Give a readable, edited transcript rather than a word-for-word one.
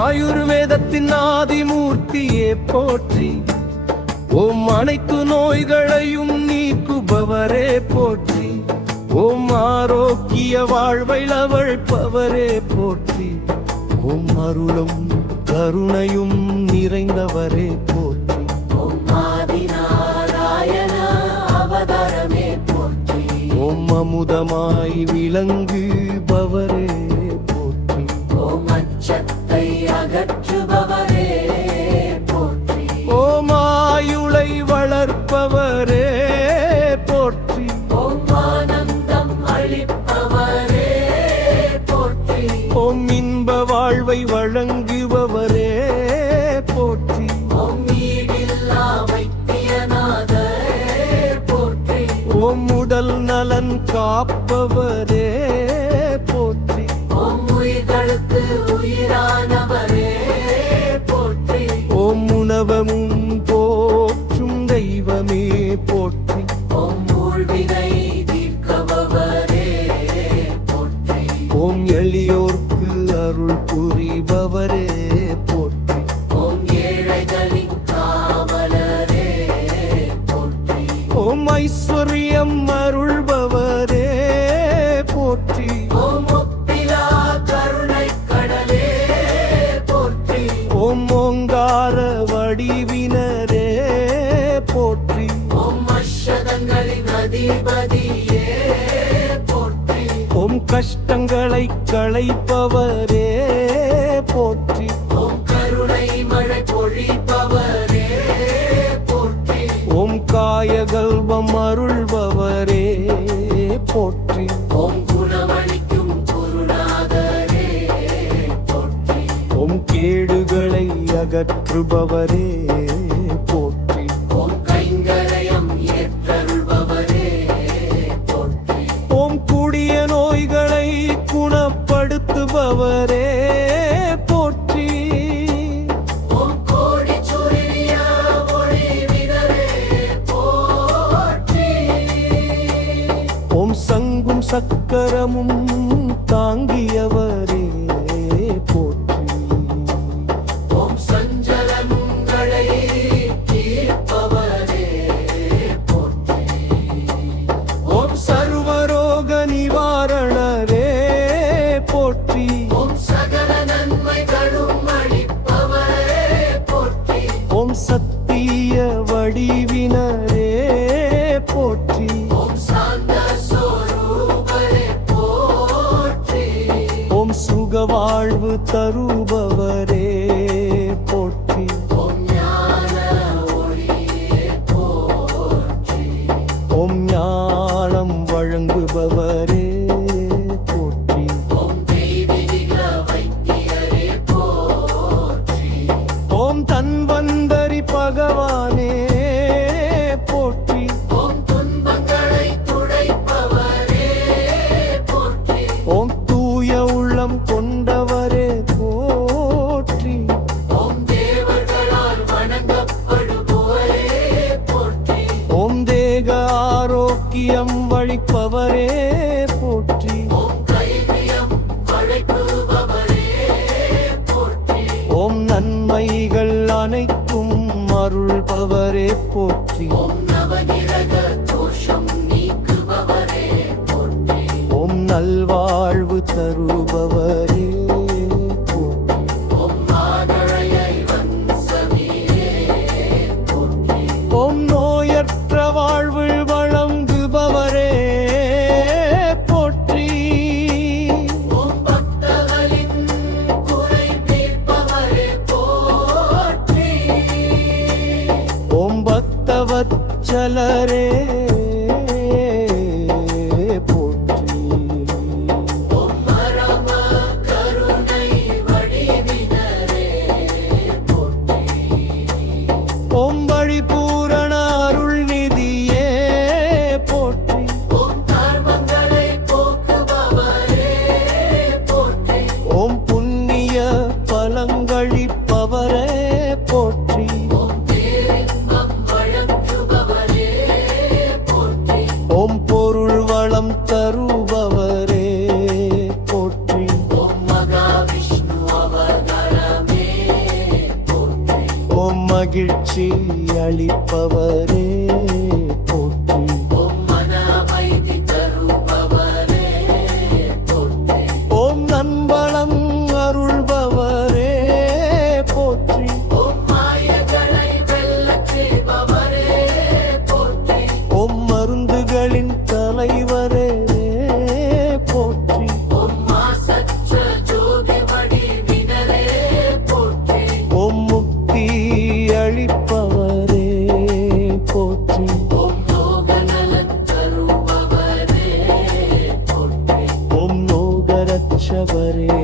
ஆயுர்வேதத்தின் ஆதிமூர்த்தியே போற்றி. ஓம் அனைத்து நோய்களையும் நீக்குபவரே போற்றி. ஓம் ஆரோக்கிய வாழ்வை வளர்ப்பவரே போற்றி. ஓம் அருளும் கருணையும் நிறைந்தவரே போற்றி. ஓம் ஆதிநாராயண அவதாரமே போற்றி. ஓம் அமுதமாய் விளங்குபவரே போற்றி. ஓம் அச்சத்தை அகற்றுபவரே போற்றி. ஓம் ஆயுளை வளர்ப்பவரே போற்றி. ஓம் ஆனந்தம் அளிப்பவரே போற்றி. ஓம் இன்ப வாழ்வை வழங்குபவரே போற்றி. ஓம் ஈடில்லா வைத்தியநாதரே போற்றி. ஓம் உடல் நலன் காப்பவரே போற்றி. ஓம் உயிர்களுக்கு உயிரானவரே போற்றி. ஓம் உணவமும் போற்றும் தெய்வமே போற்றி. ஓம் ஊழ்வினை தீர்க்கபவரே போற்றி. ஓம் எளியோர்க்கு அருள் புரிபவரே போற்றி. ஓம் ஏழைகளின் காவலரே போற்றி. ஓம் ஐஸ்வர்யம் அருள்பவரே போற்றி. ஓம் ஒப்பிலா கருணை கடலே போற்றி. ஓம் ஓங்கார வடிவினரே போற்றி. ஓம் அஷ்டதங்களின் அதிபதியே போற்றி. ஓம் கஷ்டங்களை களைப்பவரே போற்றி. ஓம் கருணை மழை பொழிப்பவரே போற்றி. ஓம் காயகல்பம் அருள்பவரே போற்றி. ஓம் குணமளிக்கும் குருநாதரே போற்றி. ஓம் கேடுகளை அகற்றுபவரே போற்றி. ஓம் கைங்கரயம் ஏற்றருள்பவரே போற்றி. ஓம் கூடிய நோய்களை குணப்படுத்துபவரே போற்றி. ஓம் கோடி சூரிய ஒளிவினரே போற்றி. ஓம் சங்கும் சக்கரமும் தாங்கியவரே போற்றி. ஓம் சஞ்சலங்களை தீர்ப்பவரே போற்றி. ஓம் சர்வரோக நிவாரணரே போற்றி. ஓம் சகல நன்மைகளும் அளிப்பவரே போற்றி. ஓம் சத்திய வடிவினரே போற்றி. ஓம் சாந்த சொரூபரே போற்றி. ஓம் சுக வாழ்வு தருபவரே போற்றி. ஓம் ஞான ஒளியே போற்றி. ஓம் ஞானம் வழங்குபவரே போற்றி. ஓம் தெய்வீக வைத்தியரே போற்றி. ஓம் தன்வந்தரி பகவானே போற்றி. ஓம் துன்பங்களை துடைப்பவரே போற்றி. ஓம் தூய உள்ளம் கொண்டவரே போற்றி. ஓம் தேவர்களால் வணங்கப்படுபவரே போற்றி. ஓம் தேக ஆரோக்கியம் வழிப்பவரே போற்றி. ஓம் கைவியம் அழைப்புபவரே போற்றி. ஓம் நன்மைகள் அனைத்தும் அருள்பவரே போற்றி. ஓம் நவகிரக தோஷம் நீக்குபவரே போற்றி. ஓம் நல்வாழ்வு தருபவரே போற்றி. ஓம் மாதழையை வம்சமியே போற்றி. ஓம் நோயற்ற வாழ்வு வழங்குபவரே போற்றி. ஓம் பக்தர்களின் குறை தீர்ப்பவரே போற்றி. ஓம் பக்தவத்சலரே போற்றி. ஓம் பரம கருணாநிதியே மகிழ்ச்சி அளிப்பவரே போற்றி. ஓம் மன அமைதி தருபவரே போற்றி. ஓம் நன்பலம் அருள்பவரே போற்றி. ஓம் மாயங்களை வெல்லச் செய்பவரே போற்றி. ஓம் மருந்துகளின் தலைவரே போற்றி. ஓம் மாசற்ற ஜோதி வடிவினரே போற்றி. ஓம் முக்தி அளிப்பவரே போற்றி. ஓம் யோகநலன் தருபவரே போற்றி. ஓம் நோகரட்சவரே